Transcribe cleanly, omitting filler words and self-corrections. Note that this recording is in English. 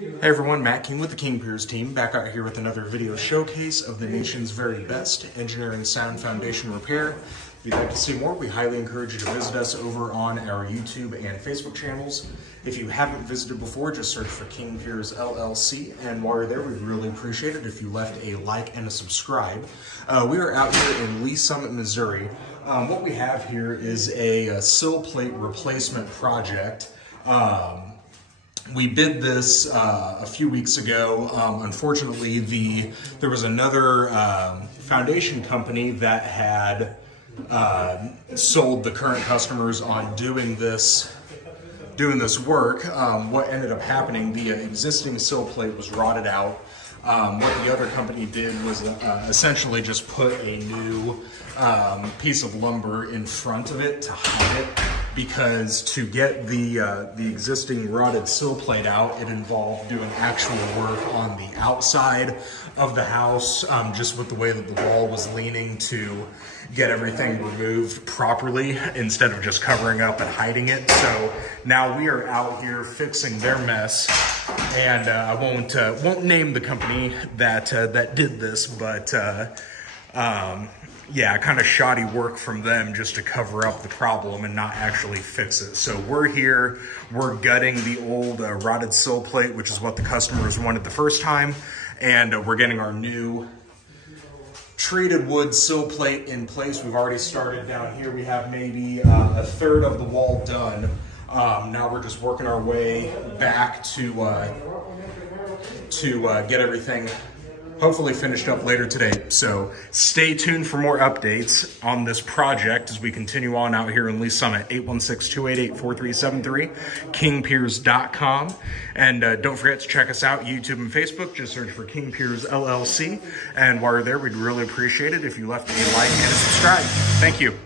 Hey everyone, Matt King with the King Piers team, back out here with another video showcase of the nation's very best engineering sound foundation repair. If you'd like to see more, we highly encourage you to visit us over on our YouTube and Facebook channels. If you haven't visited before, just search for King Piers LLC, and while you're there, we'd really appreciate it if you left a like and a subscribe. We are out here in Lee Summit, Missouri. What we have here is a sill plate replacement project. We bid this a few weeks ago. Unfortunately, there was another foundation company that had sold the current customers on doing this work. What ended up happening, the existing sill plate was rotted out. What the other company did was essentially just put a new piece of lumber in front of it to hide it, because to get the existing rotted sill plate out, it involved doing actual work on the outside of the house, just with the way that the wall was leaning, to get everything removed properly instead of just covering up and hiding it. So now we are out here fixing their mess, and I won't name the company that did this, but yeah, kind of shoddy work from them just to cover up the problem and not actually fix it. So we're here, we're gutting the old rotted sill plate, which is what the customers wanted the first time, and we're getting our new treated wood sill plate in place. We've already started down here. We have maybe a third of the wall done. Now we're just working our way back to get everything hopefully finished up later today. So stay tuned for more updates on this project as we continue on out here in Lee Summit. 816-288-4373, kingpiers.com. And don't forget to check us out, YouTube and Facebook. Just search for King Piers LLC. And while you're there, we'd really appreciate it if you left a like and a subscribe. Thank you.